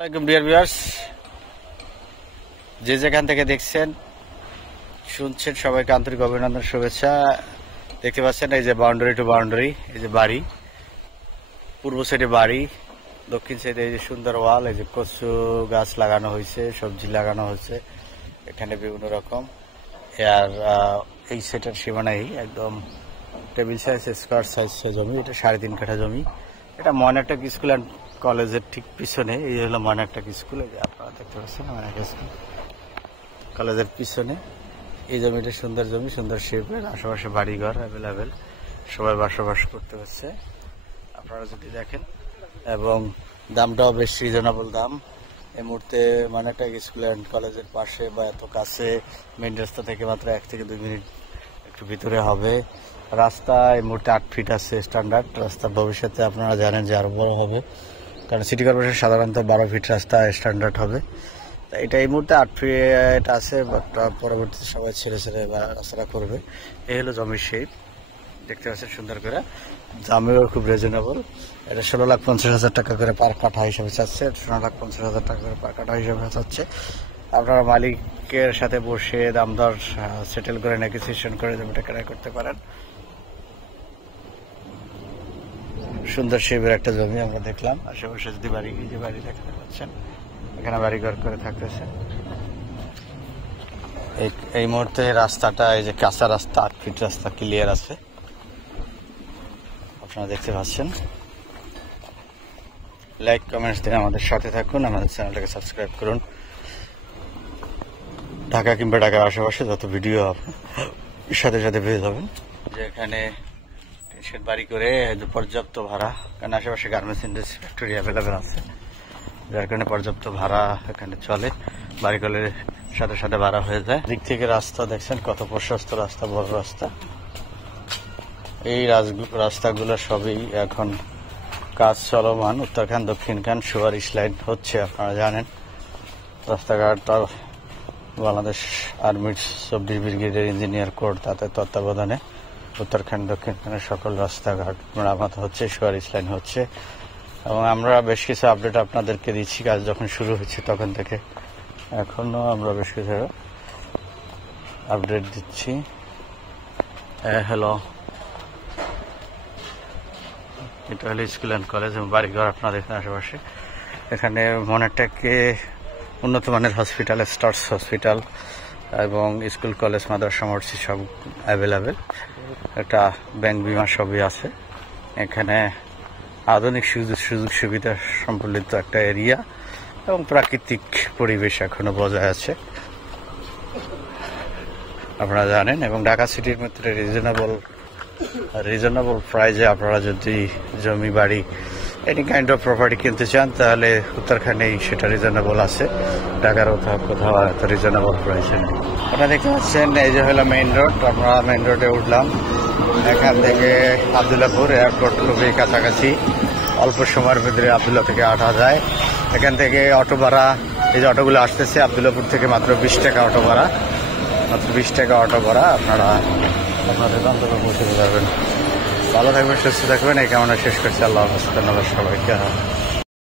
Dear viewers, যে যেখান থেকে দেখছেন শুনছেন সবাইকে আন্তরিক অভিনন্দন, শুভেচ্ছা। দেখতে পাচ্ছেন এই যে বাউন্ডারি টু বাউন্ডারি, এই যে বাড়ি, পূর্ব সাইডে বাড়ি, দক্ষিণ সাইডে এই যে সুন্দর ওয়াল, এই যে কচু গাছ লাগানো হয়েছে, সবজি লাগানো হয়েছে এখানে বিভিন্ন রকম। আর এই সাইডের সীমানাই একদম টেবিল সাইজ স্কোয়ার সাইজ জমি। এটা 3.5 কাঠা জমি। এটা ময়নাকটেক স্কুল অ্যান্ড কলেজের ঠিক পিছনে। এই হলো ময়নাকটেক স্কুল, এই যে আপনারা দেখতে পাচ্ছেন ময়নাকটেক স্কুল কলেজের পিছনে। এই জমিটা সুন্দর জমি, সুন্দর শেপের, আশেপাশে বাড়িঘর অ্যাভেলেবেল, সবাই বসবাস করতে হচ্ছে আপনারা যদি দেখেন। এবং দামটাও বেশ রিজনেবল দাম এই মুহূর্তে। ময়নাকটেক স্কুল অ্যান্ড কলেজের পাশে বা এত কাছে, মেন রাস্তা থেকে মাত্র 1 থেকে 2 মিনিট একটু ভিতরে হবে। রাস্তা এই মুহূর্তে 8 ফিট আছে স্ট্যান্ডার্ড রাস্তা। ভবিষ্যতে আপনারা জানেন যে আরো বড় হবে, কারণ সিটি কর্পোরেশন সাধারণত 12 ফিট রাস্তা স্ট্যান্ডার্ড হবে। এটা এই মুহূর্তে 8 ফিট আছে, বাট পরবর্তীতে সবাই ছেড়ে ছেড়ে রাস্তাটা করবে। এই হলো জমির শেপ, দেখতে পাচ্ছেন সুন্দর করে। দামেও খুব রিজনেবল। এটা 16,50,000 টাকা করে পার কাঠা হিসেবে চাচ্ছে। 16,50,000 টাকা করে পার কাঠা হিসেবে চাচ্ছে। আপনারা মালিকের সাথে বসে দাম দর সেটেল করে নেগোসিয়েশন করে জমিটা ক্রয় করতে পারেন। সুন্দর শেপের একটা জমি আমরা দেখলাম। আশেপাশে যদি বাড়ি, এই যে বাড়ি দেখতে পাচ্ছেন, এখানে বাড়িঘর করে থাকতেছে। এই মুহূর্তে রাস্তাটা, এই যে কাঁচা রাস্তা, 8 ফিট রাস্তা ক্লিয়ার আছে, আপনারা দেখতে পাচ্ছেন। লাইক কমেন্টস দিয়ে আমাদের সাথে থাকুন, আমাদের চ্যানেলটাকে সাবস্ক্রাইব করুন। ঢাকা কিংবা ঢাকার আশেপাশে যত ভিডিও সাথে সাথে পেয়ে যাবেন। যে এখানে বাড়ি করে পর্যাপ্ত ভাড়া, কারণ আশেপাশে গার্মেন্টস ইন্ডাস্ট্রি ফ্যাক্টরি অ্যাভেলেবেল আছে, যার কারণে পর্যাপ্ত ভাড়া এখানে চলে। বাড়ি করলে সাথে সাথে ভাড়া হয়ে যায়। দিক থেকে রাস্তা দেখছেন কত প্রশস্ত রাস্তা, বড় রাস্তা। এই রাস্তাগুলো সবই এখন কাজ চলমান। উত্তরখান দক্ষিণখান সুপারিশ লাইন হচ্ছে, আপনারা জানেন। রাস্তাঘাট বাংলাদেশ আর্মির 24 ব্রিগেডের ইঞ্জিনিয়ার কোর তাদের তত্ত্বাবধানে উত্তরখান দক্ষিণখানের সকল রাস্তাঘাট মেরামত হচ্ছে, সুপারিশ লাইন হচ্ছে। এবং আমরা বেশ কিছু আপডেট আপনাদেরকে দিচ্ছি, কাজ যখন শুরু হয়েছে তখন থেকে এখনো আমরা বেশ কিছু আপডেট দিচ্ছি। হ্যালো, এটা হলো স্কুল অ্যান্ড কলেজ এবং বাড়িঘর আপনারা দেখেন আশেপাশে। এখানে ময়নাকটেকে উন্নত মানের হসপিটাল, স্টার্স হসপিটাল এবং স্কুল কলেজ মাদ্রাসা মসজিদ সব অ্যাভেলেবেল। একটা ব্যাংক বিমা সবই আছে এখানে। আধুনিক সুযোগ সুবিধা সম্বলিত একটা এরিয়া এবং প্রাকৃতিক পরিবেশ এখনো বজায় আছে, আপনারা জানেন। এবং ঢাকা সিটির মধ্যে রিজনেবল প্রাইজে আপনারা যদি জমি বাড়ি এনি কাইন্ড অফ প্রপার্টি কিনতে চান, তাহলে উত্তরখানেই সেটা রিজনেবল আছে। ঢাকার কোথাও এত রিজনেবল প্রাইসে নেই। আপনারা দেখতে পাচ্ছেন এই যে হলো মেইন রোড। আমরা মেইন রোডে উঠলাম। এখান থেকে আবদুল্লাপুর এয়ারপোর্ট খুবই কাছাকাছি। অল্প সময়ের ভিতরে আবদুল্লাহ থেকে আটা যায়। এখান থেকে অটো ভাড়া, এই যে অটোগুলো আসতেছে আবদুল্লাপুর থেকে, মাত্র 20 টাকা অটো ভাড়া, মাত্র 20 টাকা অটো ভাড়া। আপনারা আপনাদের গন্তব্যে পৌঁছে যাবেন। ভালো থাকবেন, সুস্থ থাকবেন, এই কামনা শেষ করছি। আল্লাহ হাফেজ, ধন্যবাদ সবাইকে।